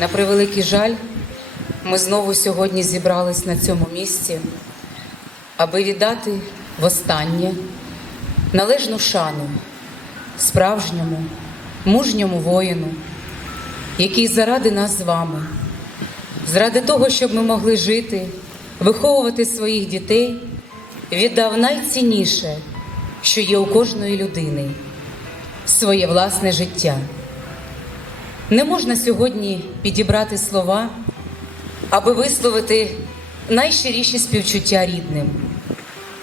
На превеликий жаль, ми знову сьогодні зібрались на цьому місці, аби віддати востаннє належну шану справжньому, мужньому воїну, який заради нас з вами, заради того, щоб ми могли жити, виховувати своїх дітей, віддав найцінніше, що є у кожної людини своє власне життя. Не можна сьогодні підібрати слова, аби висловити найщиріші співчуття рідним.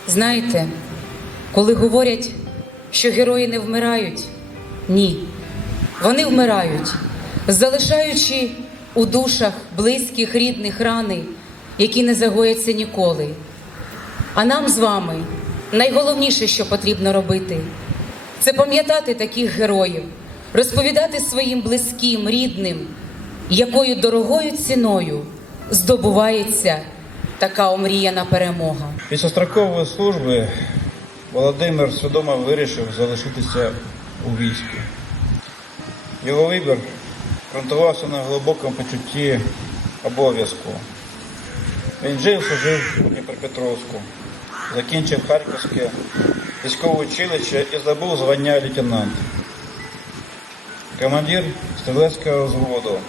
Знаєте, коли говорять, що герої не вмирають, ні, вони вмирають, залишаючи у душах близьких рідних рани, які не загояться ніколи. А нам з вами найголовніше, що потрібно робити, це пам'ятати таких героїв, розповідати своїм близьким, рідним, якою дорогою ціною здобувається така омріяна перемога. Після строкової служби Володимир свідомо вирішив залишитися у війську. Його вибір ґрунтувався на глибокому почутті обов'язку. Він жив, служив у Дніпропетровську, закінчив Харківське військове училище і здобув звання лейтенант. Командир стрілецького взводу